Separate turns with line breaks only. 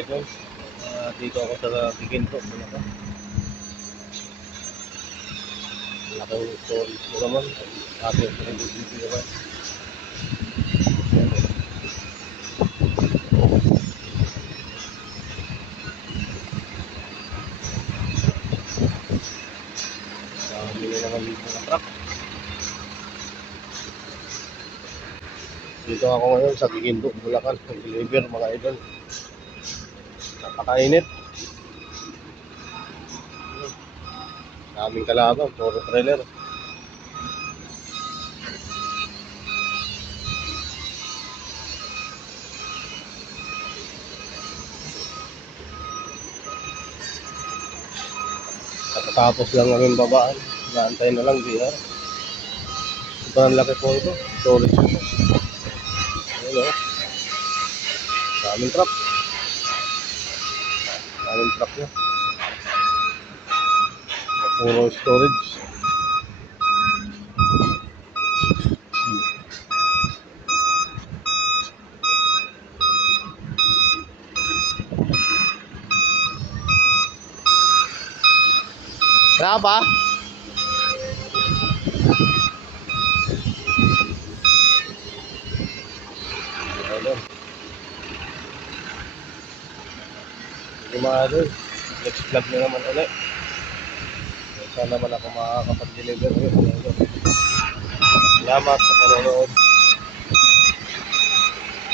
idol. Ah, dito ako sa Giginto. Bulacan. Stories ko naman. Sabi ko rin dito naman. Naman dito ako ngayon sa Giginto, Bulacan. Nag-deliver mga idol. Napakainit. Daming kalaban, puro trailer. Tapos lang ang babaan. Naantay na lang DR. Sobrang laki po ito. Storage ito. Ayun o. Daming truck. Daming truck niya. Puro storage. Wala pa? Sige mga idol. Next vlog na naman ulit. Sana naman ako makakapag-deliver ulit. Salamat sa panonood.